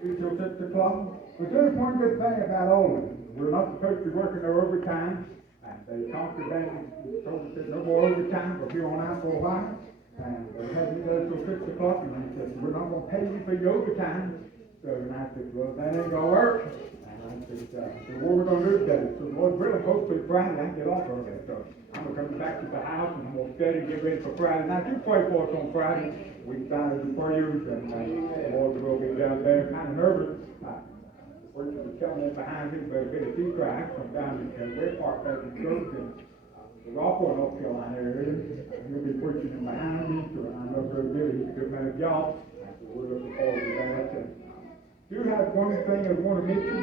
Till 6 o'clock. But there's one good thing about Olin. We're not supposed to be working no overtime. And they contraband told us there's no more overtime, but we're on out for a while. And they had me there till 6 o'clock, and they said, we're not going to pay you for your overtime. So and I said, well, that ain't going to work. And I said, so what we're going to do today? So Lord willing, hopefully Friday I can get off of it. So I'm going to come back to the house, and I'm going to study and get ready for Friday. Now, you pray for us on Friday. We started the prayers, and the Lord will be down there. Kind of nervous. The preacher was coming in behind him, but a bit of sea tracks from down in Red Park Baptist Church in the Rockport, North Carolina area. He'll be preaching in behind me, so I know Brother Billy, he's a good man of y'all. So we're looking forward to that. Do have one thing I want to mention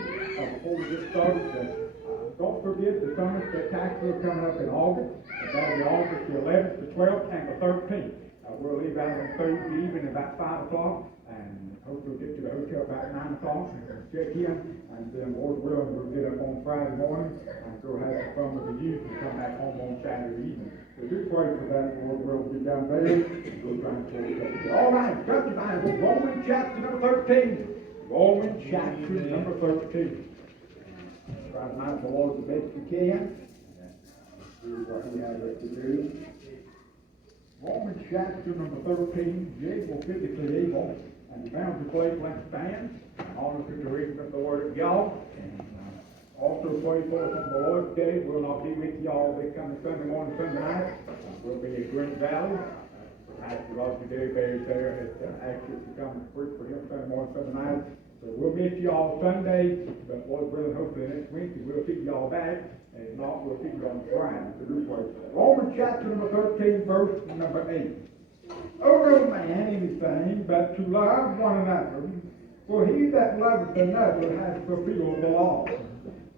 before we get started. Don't forget the summer spectacular coming up in August. That'll be August the 11th, the 12th, and the 13th. We'll leave out on Thursday evening about 5 o'clock, and hopefully we'll get to the hotel about 9 o'clock and check in. And then, Lord willing, we'll get up on Friday morning and go have some fun with the youth and come back home on Saturday evening. So do pray for that. Lord willing, we'll be down there. We'll try and it. All right, got your Bible. Romans chapter number 13. Romans chapter number 13. Try to mind the Lord the best you can. Do what He has us to do. Romans chapter number 13, able, physically able, and found the place like stands. Honor to the reading of the Word of God. And also pray for us on the Lord's Day. We'll not be with y'all this coming Sunday morning, Sunday night. We'll be at Green Valley. Pastor Roger Dayberry there has asked us to come and preach for him Sunday morning, Sunday night. So we'll miss y'all Sunday, but Lord willing, hopefully next Wednesday we'll see y'all back. And if not, we'll see you on Friday. So this way. Romans chapter number 13, verse number 8. Owe no man anything but to love one another, for he that loveth another has fulfilled the law.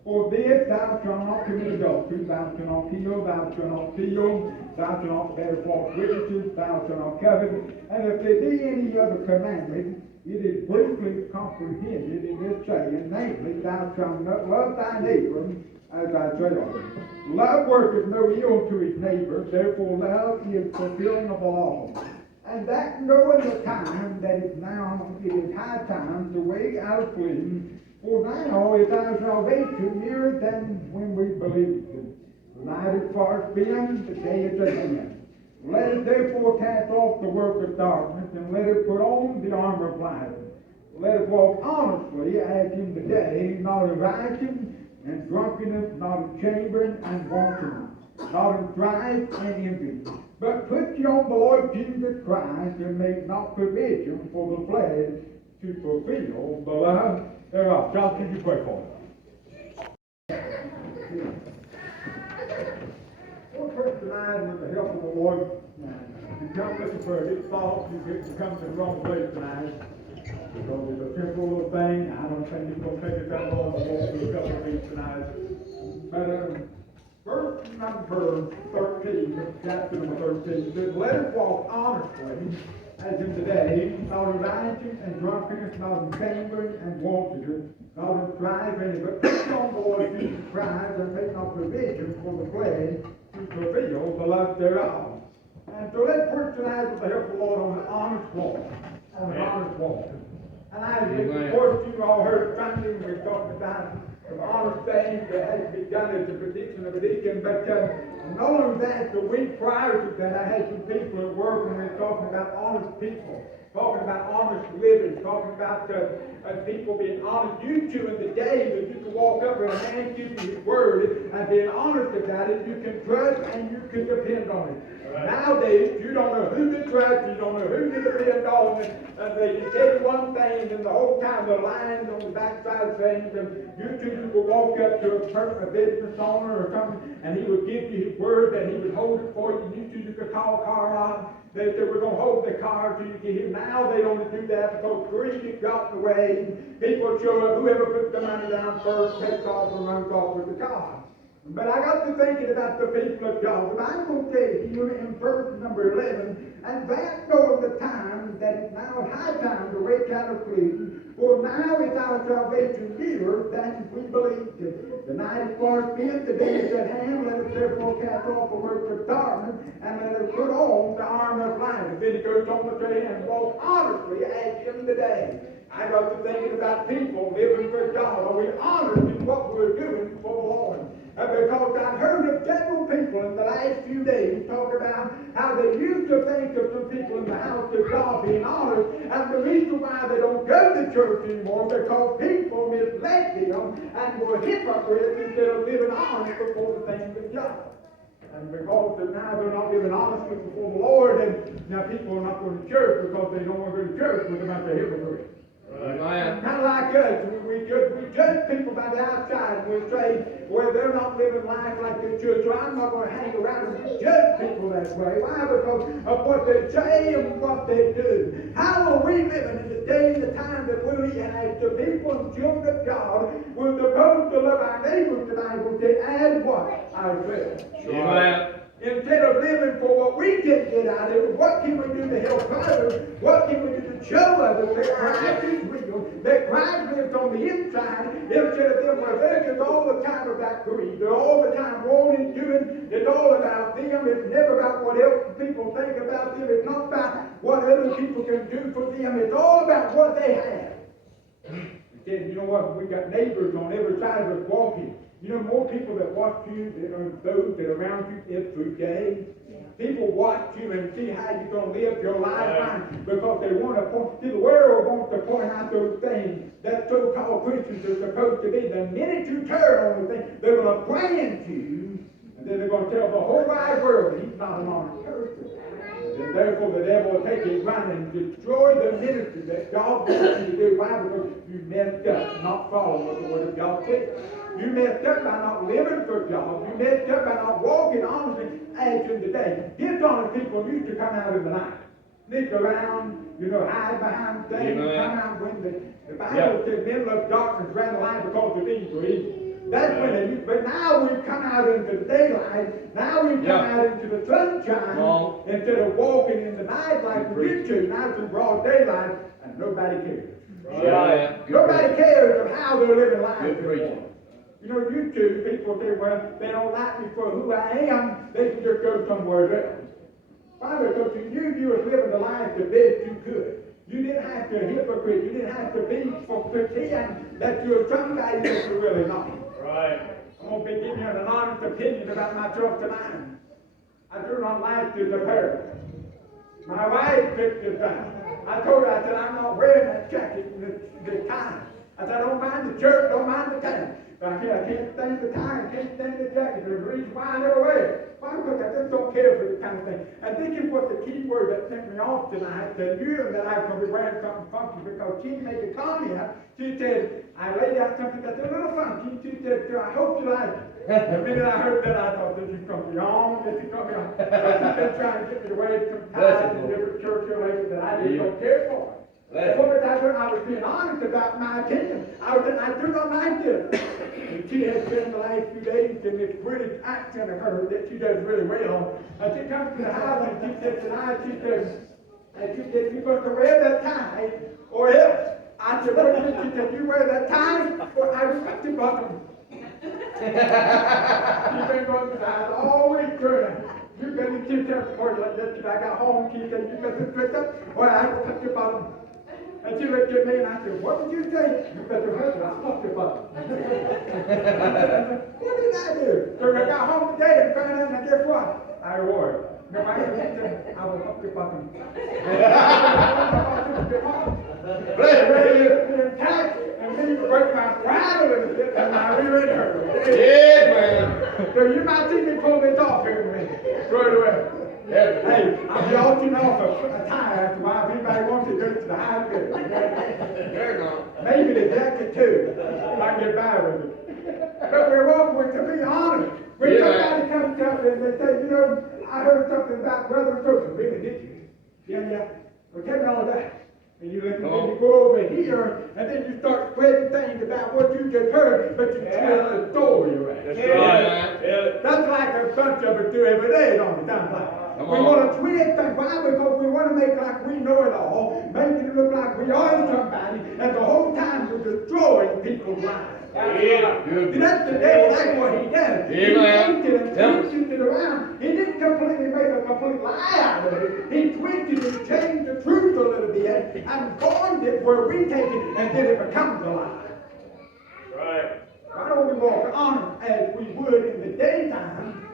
For this, thou shalt not commit adultery, thou shalt not kill, thou shalt not steal, thou shalt not bear false witnesses, thou shalt not covet. And if there be any other commandment, it is briefly comprehended in this saying, namely, thou shalt not love thy neighbor as thyself. Love worketh no ill to his neighbor, therefore love is fulfilling of the law. And that knowing the time that is now, it is high time to wake out of fleeing, for now is our salvation nearer than when we believed. The night is far spent, the day is at hand. Let us therefore cast off the work of darkness, and let us put on the armor of light. Let us walk honestly as in the day, not in rioting and drunkenness, not in chambering and wantonness, not in strife and envy. But put ye on the Lord Jesus Christ, and make not provision for the flesh to fulfill the lust thereof. Josh, did you pray for us? Well, first tonight, with the help of the Lord, you come looking for a good thought, you get to come to the wrong place tonight. Because it's a simple little thing. I don't think it's going to take us that long to walk through a couple of weeks tonight. But verse number 13, chapter number 13, says, let us walk honestly, as in the day, not in rioting and drunkenness, not in chambering and wantonness, not in striving, but put on the Lord Jesus Christ, and make not provision for the flesh to fulfill the lust thereof. And so let's preach tonight with the help of the Lord on an honest walk. On an honest walk. And of course, you all heard Sunday when we talked about some honest things that had to be done as a prediction of a deacon. But not only that, the week prior to that, I had some people at work and we were talking about honest people, talking about honest living, talking about people being honest. You two in the day that you can walk up and a man gives you his word and being honest about it, you can trust and you can depend on it. Right. Nowadays, you don't know who to trust, you don't know who to depend on, and they can tell you one thing, and the whole time they're lying on the backside of things, and you two will walk up to a business owner or something, and he would give you his word that he would hold it for you, and you two could call a car out. They said, we're going to hold the car till you get here. Now they don't do that because greed has got in the way. People show up, whoever puts the money down first takes off and runs off with the car. But I got to thinking about the people of God. The Bible says here in verse number 11, and that knowing the time that it's now high time to wake out of sleep, for now is our salvation nearer than we believed. The night is far spent, the day is at hand. Let us therefore cast off the works of darkness, and let us put on the armor of light. And then he goes on to say, and walk honestly as in the day. I got to thinking about people living for God. Are we honored in what we're doing for the Lord? Because I've heard of several people in the last few days talk about how they used to think of some people in the house of God being honored, and the reason why they don't go to church anymore is because people misled them and were hypocrites instead of living honest before the things of God. And because now they're not living honestly before the Lord, and now people are not going to church because they don't want to go to church with them as a hypocrite. Right. Kind of like us, we judge people by the outside, and we say, well, they're not living life like they should, so I'm not going to hang around and judge people that way. Why? Because of what they say and what they do. How are we living in the day and the time that we, as the people and children of God, we're supposed to love our neighbors tonight, we'll say, as what? Ourselves. Sure. Instead of living for what we can get out of it, what can we do to help others? What can we do to show others that Christ is real, that Christ lives on the inside, instead of them where they're just all the time about greed, they're all the time wanting, doing, it's all about them, it's never about what else people think about them, it's not about what other people can do for them, it's all about what they have. Instead, you know what, we got neighbors on every side of us walking. You know, more people that watch you than those that are around you every day. Yeah. People watch you and see how you're going to live your life because they want to point. See, the world wants to point out those things that so-called Christians are supposed to be. The minute you turn on the thing, they're going to brand you, and then they're going to tell the whole wide world he's not an honest person. And therefore the devil will take his mind and destroy the ministry that God wants you to do. Why? Because you messed up, not following what the Word of God says. You messed up by not living for God. You messed up by not walking honestly as in the day. Dishonest people used to come out in the night. Sneak around, hide behind things, come out when the Bible says men love darkness rather than light because of evil. That's when they used, but now we've come out into the daylight. Now we've come out into the sunshine instead of walking in the night like we used to. Now it's in broad daylight, and nobody cares. Nobody cares of how they're living life. YouTube people say, well, they don't like me for who I am. They can just go somewhere else. Why? Because you knew you was living the life the best you could. You didn't have to hypocrite. You didn't have to be for pretend that you're somebody that you're really not. Right. I'm going to be giving you an honest opinion about myself tonight. I do not like this apparel. My wife picked this out. I told her, I said, I'm not wearing that jacket and the tie. I said, I don't mind the shirt, don't mind the tie. But I can't stand the tie, I can't stand the jacket. There's a reason why I never wear it. Why? Because I just don't care for this kind of thing. And this is what the key word that sent me off tonight, that knew that I was going to be wearing something funky, because she made a comment. She said, I laid out something that's a little funky. She said, I hope you like it. The minute I heard that, I thought, this is going to be on, this is going to be on. She's been trying to get me to wear some ties in different church relations that I just don't care for. That's when I was being honest about my opinion. I do not like this. And she has been the last few days in this British accent of hers that she does really well. And she comes to the house and she said tonight, she said, you're supposed to wear that tie or else. I said, what do you mean? She said, you wear that tie or I will cut your bottom. She's been going to the house all week through. You better keep that for like this. If I got home, she said, you better dress up or I will cut your bottom. And she looked at me and I said, what did you say? You better hurt her, I'll fuck your butt. What did I do? So I got home today and found out, and guess what? I wore it. No, I said, I will fuck your butt. And me break my pride a little bit and I really hurt her. Yeah, man. So you might see me pull this off here in a minute. Throw it away. Hey, I'll be auctioning off a tie after a while. If anybody wants it, go to the high bid. Maybe the jacket too. I can get by with it. But we're welcome to be honest. When somebody comes up and they say, I heard something about Brother Joseph. Really, did you? Yeah. Well, tell me all that. And you go over here, and then you start spreading things about what you just heard, but you tell the story right. That's right. That's like a bunch of us do every day, don't it? Sounds like. We want to twist things. Why? Because we want to make like we know it all, make it look like we are somebody, and the whole time we're destroying people's lives. Yeah. That's the devil, that's what he does. He twisted and twisted it around. He didn't completely make a complete lie out of it. He twisted and changed the truth a little bit and formed it where we take it and then it becomes a lie. Right. Why don't we walk on as we would in the daytime,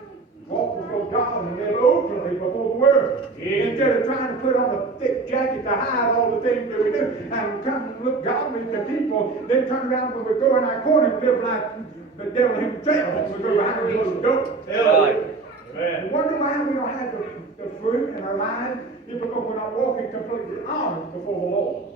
walk before God and live openly before the world, instead of trying to put on a thick jacket to hide all the things that we do and come and look godly to people, then turn around when we go in our corner and live like the devil himself when we go behind the little door. Amen. And wonder why we don't have the fruit in our lives is because we're not walking completely honest before the Lord.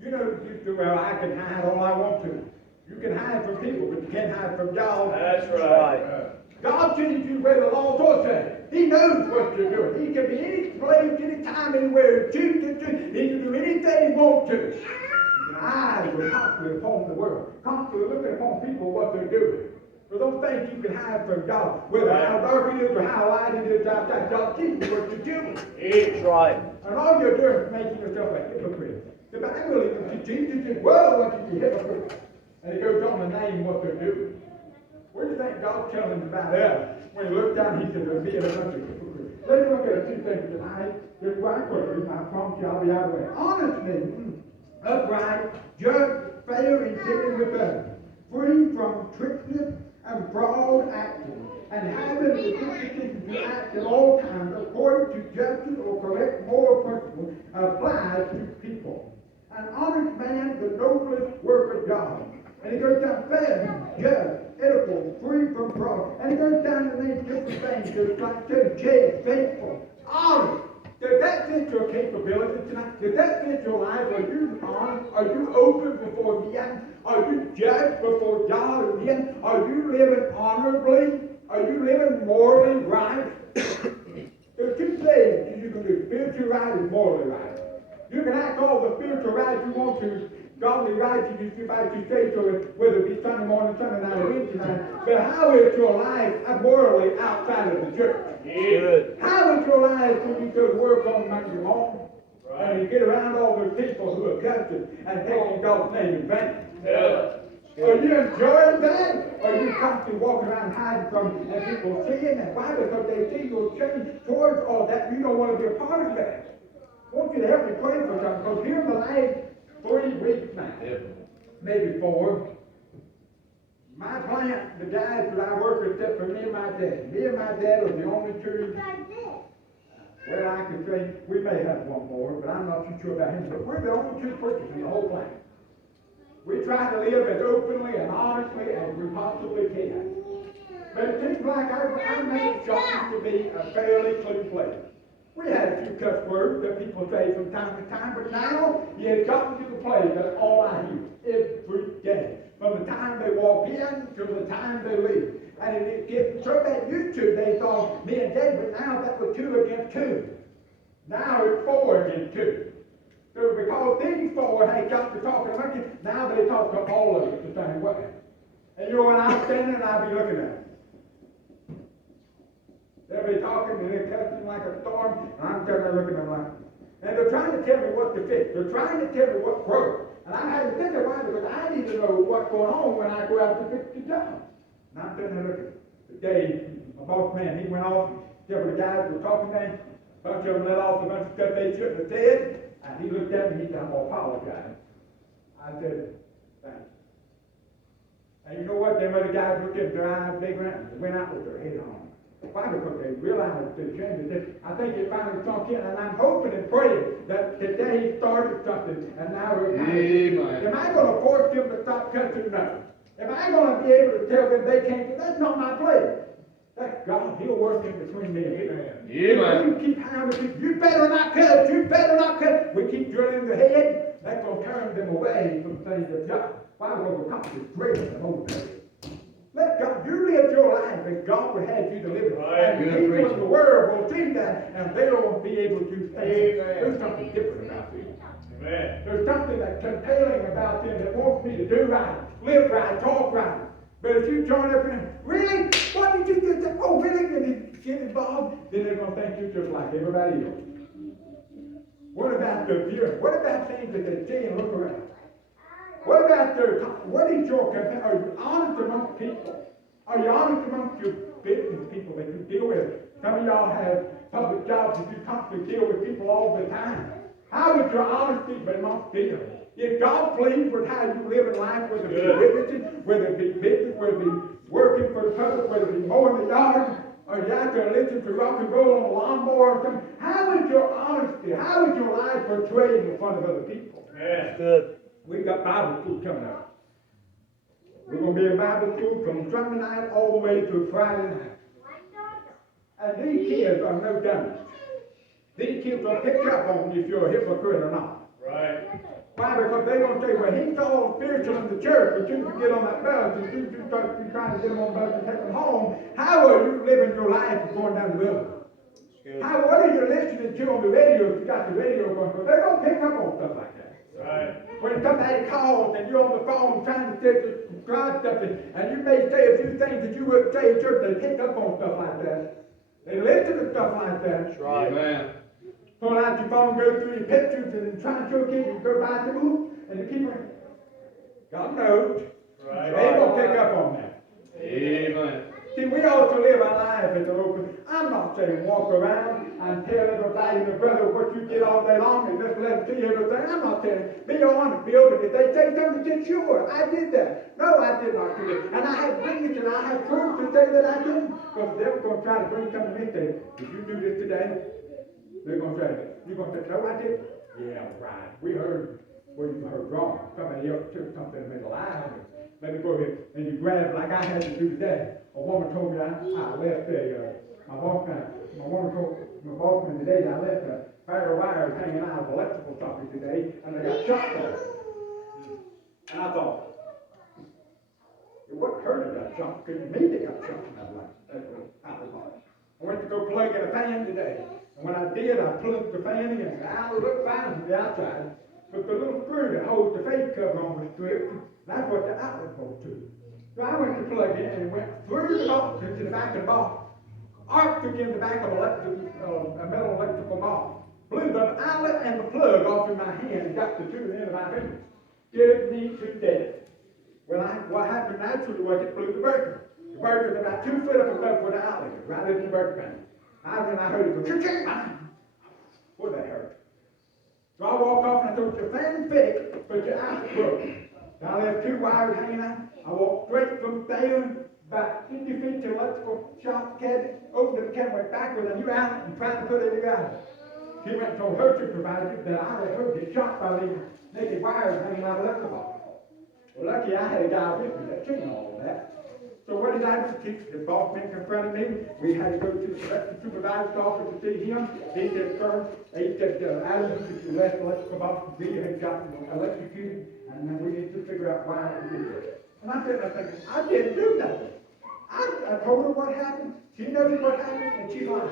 You know, well, I can hide all I want to. You can hide from people, but you can't hide from God. That's right. God sees you where the law does say. He knows what you're doing. He can be any place, any time, anywhere. He can do anything he wants to. His eyes are constantly upon the world, constantly looking upon people, what they're doing. So don't think you can hide from God, whether how dark it is or how light it is outside. God sees what you're doing. It's right. And all you're doing is making yourself a hypocrite. The Bible even says Jesus said, well, what you be hypocrite. And it goes on to name what they're doing. What do you think God's telling them about us? When he looked down, he said, there'll be a bunch of hypocrites. Let's look at a few things tonight. Just quite quickly. I promise you I'll be out of the way. Honest men, upright, just, fair in dealing with others, free from trickiness and fraud action, and having the disposition to act at all times according to justice or correct moral principles applied to people. An honest man, the noblest work of God. And he goes down fair, just, ethical, free from fraud. And he goes down to name different things. There's like just, faithful, honest. Does that fit your capability tonight? Does that fit your life? Are you honest? Are you open before men? Are you just before God and men? Are you living honorably? Are you living morally right? There are two things you can do. Spiritually right and morally right. You can act all the spiritual right you want to. Godly righteousness, you might say so, whether it be Sunday morning, Sunday night, or Wednesday night. But how is your life morally outside of the church? Good. How is your life when you go to work on Monday morning? Right. And you get around all those people who are cussing and taking God's name in vain? Yeah. Are you enjoying that? Or are you constantly walking around hiding from and people seeing that? Why? Because they see your change towards all that. You don't want to be a part of that. I want you to help me pray for something. Because here in the last 3 weeks now, maybe 4, my plant, the guys that I work with, except for me and my dad. Me and my dad are the only two. Well, I could say we may have one more, but I'm not too sure about him. But we're the only 2 preachers in the whole plant. We try to live as openly and honestly as we possibly can. But it seems like our main job to be a fairly clean place. We had a few cuss words that people say from time to time, but now he has gotten to the place that's all I hear every day. From the time they walk in to the time they leave. And it gets so that used to, they thought me and Dad, but now that was 2 against 2. Now it's 4 against 2. So because these 4 had got to talking about it, now they talk to all of it the same way. And you know, when I'm standing, I'll be looking at them. They'll be talking and they're cussing like a storm, and I'm standing there looking at them like, and they're trying to tell me what to fix. They're trying to tell me what broke. And I'm having to think about it because I need to know what's going on when I go out to fix the job. And I'm sitting there looking. Today, my boss man, he went off, several of the guys were talking to him, a bunch of them let off a bunch of stuff they shouldn't have said, and he looked at me and he said, I'm going to apologize. I said, thanks. And you know what? Them other guys looked at their eyes, they went out with their head on. Why? Because they realized the change. I think it finally sunk in, and I'm hoping and praying that today started something, and now we're Am I going to force them to stop cussing? No. Am I going to be able to tell them they can't? That's not my place. That's God. He'll work in between me and you. You keep hammering, you better not cuss, you better not cuss. We keep drilling their head. That's going to turn them away from things of God. Why? Because it's greater than motivation. Let God, you live your life as God would have you to live it. Right. And people in the world will see that, and they won't be able to say, there's something different about you. Amen. There's something that's compelling about them that wants me to do right, live right, talk right. But if you join up and, really? What did you just say? Oh, really? And you get involved, then they're going to think you're just like everybody else. What about the fear? What about things that they see and look around? What about what is your commitment? Are you honest among people? Are you honest amongst your business people that you deal with? Some of y'all have public jobs that you constantly deal with people all the time. How is your honesty amongst people? Is God pleased with how you live in life, whether it be witnessing, whether it be business, whether it be working for the public, whether it be mowing the yard, or you out there listening to rock and roll on a lawnmower or something? How is your honesty? How is your life portrayed in front of other people? Yeah. Good. We've got Bible school coming up. We're going to be in Bible school from Sunday night all the way to Friday night. And these kids are no dummies. These kids will pick up on you if you're a hypocrite or not. Right. Why? Because they're going to say, well, he's all spiritual in the church, but you can get on that bus, and you start trying to get them on the bus and take them home. How are you living your life going down the river? What are you listening to on the radio if you got the radio going? They're going to pick up on stuff like that. Right. When somebody calls and you're on the phone trying to describe something, and you may say a few things that you wouldn't say in church, they pick up on stuff like that. They listen to stuff like that. That's right. Amen. Pull out your phone, go through your pictures, and try to show kids and go by the roof, and the people, God knows, Right. they will pick up on that. Amen. See, we ought to live our life as an open. I'm not saying walk around and tell everybody and the brother what you did all day long and just let them see everything. I'm not saying be honest, be open. If they say something, say sure, I did that. No, I did not do that. And I have witness and I have proof to say that I didn't. Because they're going to try to bring something in there. Did you do this today? They're going to say, you're going to say, no, I didn't. Yeah, right. We heard where you heard wrong. Somebody else took something and made a lie on it. Let me go ahead. And you grab like I had to do today. A woman told me I left my Walkman today, I left a pair of wires hanging out of the electrical socket today, and they got shot there. And I thought, it wasn't her that got shot, because me that got shot in that light. I went to go plug in a fan today. And when I did, I plugged the fan in, and the outlet looked fine from the outside. But the little screw that holds the face cover on was stripped, that's what the outlet goes to. So I went to plug in and went through the box into the back of the box, arced against the back of a metal electrical box, blew the outlet and the plug off in my hand and got the two end of my finger. Scared me to death. What happened naturally was it blew the breaker. The breaker's about 2 foot up above where the outlet is, right in the breaker pan. I heard it go, ching. Boy, that hurt. So I walked off and I told the fan fixed, but your outlet broke. So I left 2 wires hanging out. I walked straight from there, about 50 feet to the electrical shop cabinet, opened the cabinet, went back with a new outlet and tried to put it together. She went and told her supervisor that I let her get shot by these naked wires hanging out of the electrical. Well, lucky I had a guy with me that seen all of that. So what did I do? The boss man confronted me. We had to go to the supervisor's office to see him. He said, sir, Adam, you left the electrical box to be, had got electrocuted, and then we need to figure out why we did this. And I said, I didn't do nothing. I told her what happened. She knows what happened, and she lied.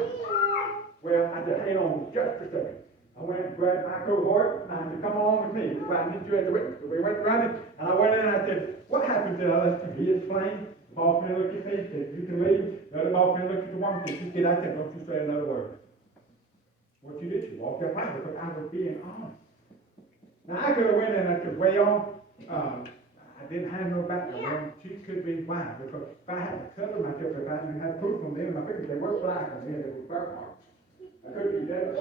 Well, I said, hang on just a second. I went and grabbed my cohort, and I said, come along with me. I need you as a witness. So we went running, and I went in and I said, what happened to the He explained. The boss man looked at me, said, you can leave. The other boss man looked at the woman, said, you get out there, don't you say another word. What you did, you walked up right because I was being honest. Now, I could have went in and I said, well, I didn't have no background. She could be white because if I had to cover myself, if I didn't have proof on them, my fingers, they were black on them, they were birthmarks. I couldn't be that.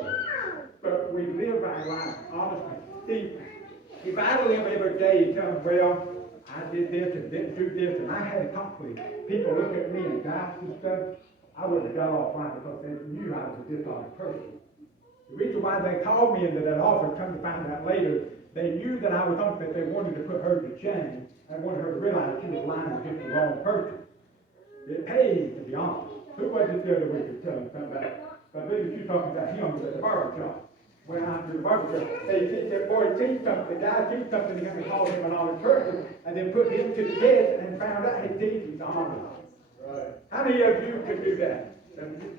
But we live our life honestly. See, if I live every day telling, well, I did this and didn't do this, and I had to talk with people look at me and gossip and stuff, I would have got off right because they knew I was a dishonest person. The reason why they called me into that office, come to find out later, they knew that I was honest, but they wanted to put her to shame and wanted her to realize she was lying against the wrong person. It pays to be honest. Who was it the other week was telling something about? I believe you talking about him at the barber shop. Went out to the barber shop. They see that boy seen something, the guy seen something, they're going to call him an honest person, and then put him to the test and found out his deed was honest. Right. How many of you can do that?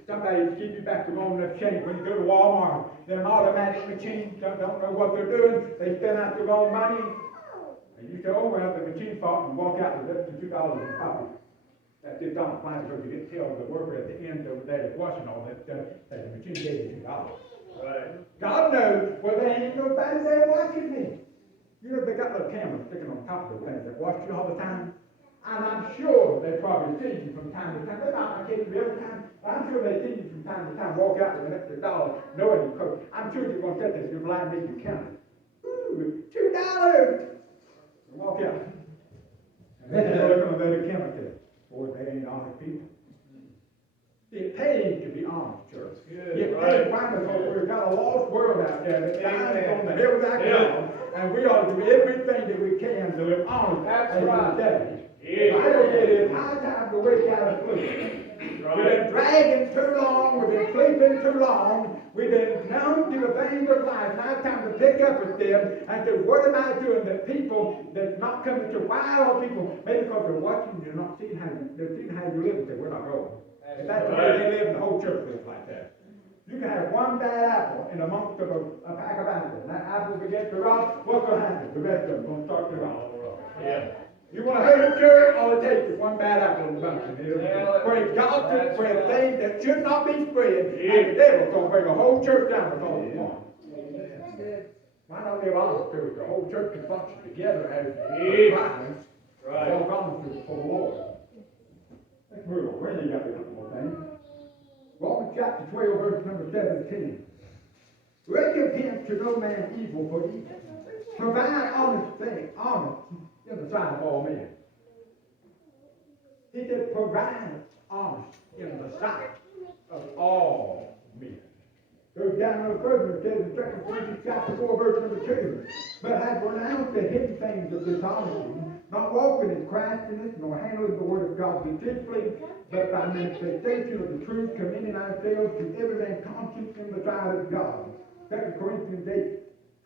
Somebody give you back the wrong enough change. When you go to Walmart, they're an automatic machine, don't know what they're doing, they spend out the wrong money, and you say, oh, well, the machine fault, and walk out with up to $2 in profit. That did not apply because you didn't tell the worker at the end of the day of washing all that stuff that the machine gave you $2. Right. God knows, well, there ain't nobody there watching me. You know, they got little cameras sticking on top watch you all the time. And I'm sure they probably see you from time to time. They might not catch you every time, but I'm sure they see you from time to time. Walk out with an extra dollar, knowing you cook. I'm sure you're going to say this. You're blind, maybe you count it. Ooh, $2. Walk out. And then they're going to go to chemicals. Boy, they ain't honest people. It pays to be honest, church. It pays right because we've got a lost world out there that dies on the hill of that God, and we ought to do everything that we can to live honest every day. The Bible said it's high time to wake out of sleep. We've been dragging too long, we've been sleeping too long, we've been numb to the things of life. Now it's time to pick up with them and say, what am I doing that people that's not coming to why are people, maybe because they're watching you, not seeing how they're seeing how you live and say, we're not going. If that's the way they live, the whole church lives like that. You can have one bad apple in amongst of a pack of apples, and that apple begins to rot, what's going to happen? The rest of them going to start to rot. Yeah. You want to hurt the church, all it takes is one bad apple in the bunch. Spread gossip, spread things that should not be spread, and the devil's going to bring the whole church down with all it's one. Why not live honest, church? The whole church can function together as violence, walk honestly for the Lord. Let's move on. Where you got this one more thing? Romans chapter 12, verse number 17. Recompense to no man evil for evil. Provide honest in the sight of all men. He said, provide honest in the sight of all men. Goes down a little further, it says in 2 Corinthians chapter 4, verse number 2. But have renounced the hidden things of dishonesty, not walking in craftiness, nor handling the word of God deceitfully, but by manifestation of the truth, commending ourselves to every man's conscience in the sight of God. 2 Corinthians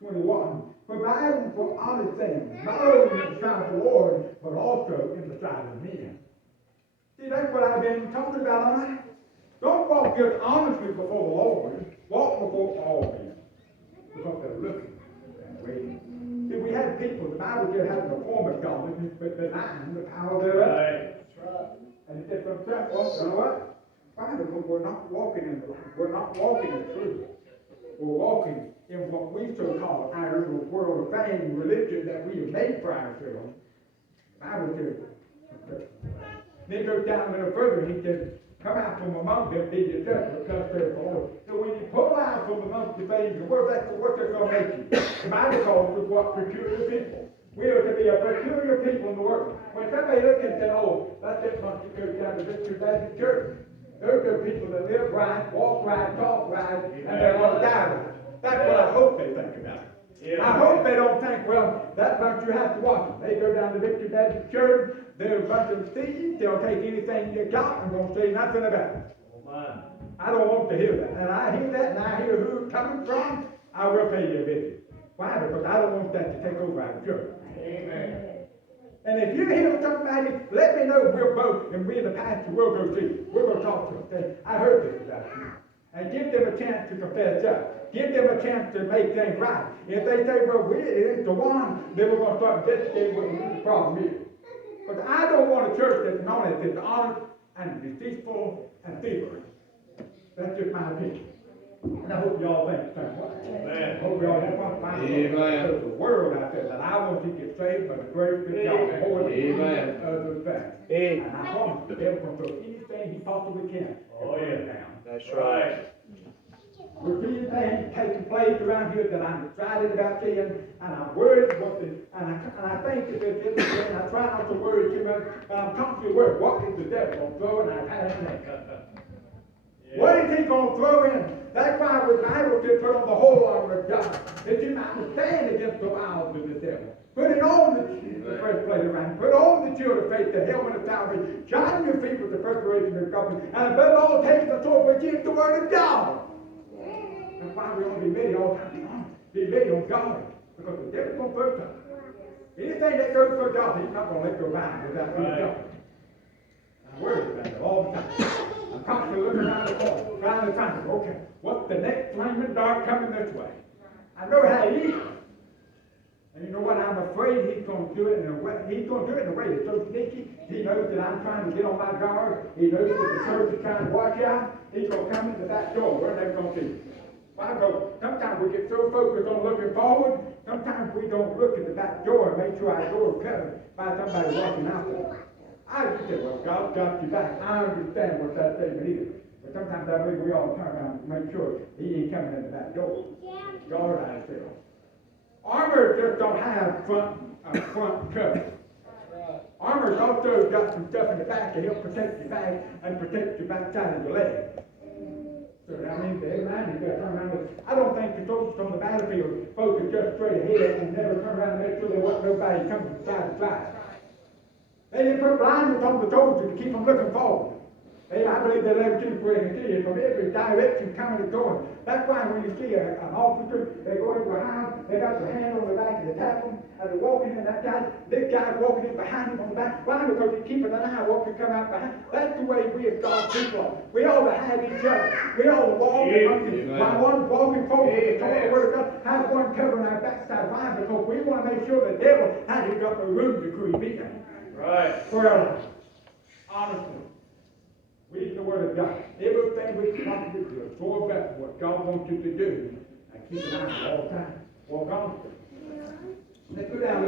8:21. Providing for honest things, not only in the sight of the Lord, but also in the sight of men. See, that's what I've been talking about all night. Don't walk just honestly before the Lord. Walk before all men. Because they're looking and waiting. See, we have people, the Bible said, having a form of godliness, but denying the power thereof. Right. And it said themselves, well, you know what? Why? Because we're not walking in the light. We're not walking in truth. We're walking in what we so call our little world of fame, religion that we have made for ourselves. The Bible says, then he goes down a little further, he says, come out from among them, be yourself, because they're the Lord. So when you pull out from amongst the things, what's that going to make you? The Bible calls us what? Peculiar people. We are to be a peculiar people in the world. When somebody looks and says, oh, that's it, bunch of church down to Victory Baptist Church. Those are people that live right, walk right, talk right, and they're going to die right. That's what I hope they think about. I hope they don't think, well, that bunch you have to watch them. They go down to Victory Baptist Church, they're a bunch of thieves, they'll take anything you got and won't say nothing about it. I don't want to hear that. And I hear that and I hear who it's coming from, I will pay you a visit. Why? Because I don't want that to take over our church. Amen. And if you hear somebody, let me know. We'll both, and we and the pastor will go see. We're going to talk to them. Say, I heard this about you. And give them a chance to confess up. Give them a chance to make things right. If they say, well, it ain't the one, then we're going to start investigating what the problem is. But I don't want a church that's known as dishonest and deceitful and thievery. That's just my opinion. And I hope y'all think the same way. I hope y'all have fun finding the world out there that I want to get saved by the grace of God more than any other thing. And I promise the devil will do anything he possibly can to bring it down. That's right. We're seeing things taking place around here that I'm excited about seeing, and I'm worried what the, and I think that there's different, and I try not to worry too much, but I'm constantly worried, what is the devil going to throw in our path? What is he going to throw in? That's why the Bible said put on the whole armor of God, that you might stand against the wiles of the devil. Put it on the breastplate around. Put on the shield of faith, the helmet of salvation. Shine your feet with the preparation of the gospel. And above all, take the sword, which is the word of God. That's why we ought to be ready all the time. Be ready on God. Because the devil's going to put something. Anything that goes for God, he's not going to let go by without being God. I'm worried about it all the time. I'm constantly looking around the corner, trying to find, okay, what's the next flaming dart coming this way? I know how he is. And you know what? I'm afraid he's going to do it in a way. He's going to do it in a way that's so sneaky. He knows that I'm trying to get on my guard. He knows that the church is trying to watch out. He's going to come in the back door. We're never going to see him. Sometimes we get so focused on looking forward, Sometimes we don't look at the back door and make sure our door is covered by somebody walking out there. I just say, well, God got you back. I understand what that statement is. But sometimes I believe we all turn around and make sure he ain't coming in the back door. Guard ourselves. Armor just don't have front cover. Armor's also got some stuff in the back to help protect your back and protect your backside of your leg. So that means every night you got to turn around. I don't think the soldiers on the battlefield focus just straight ahead and never turn around and make sure there wasn't nobody coming from side to side. They didn't put blinders on the soldiers to keep them looking forward. I believe they let you where they can see it from every direction coming and going. That's why when you see an officer, they go in behind, they got their hand on the back and they tap them, and they're walking in, that guy, this guy's walking in behind him on the back. Why? Because he's keeping an eye what can come out behind. That's the way we as God's people are. We ought to have each other. We ought to walk while one's walking forward, the word of God, have one covering our backside. Why? Because we want to make sure the devil hasn't got no room to creep in. Right. Well, honestly, read the Word of God. Everything we want to do, absorb that what God wants you to do, and keep an eye all the time. Walk on. Let's go down.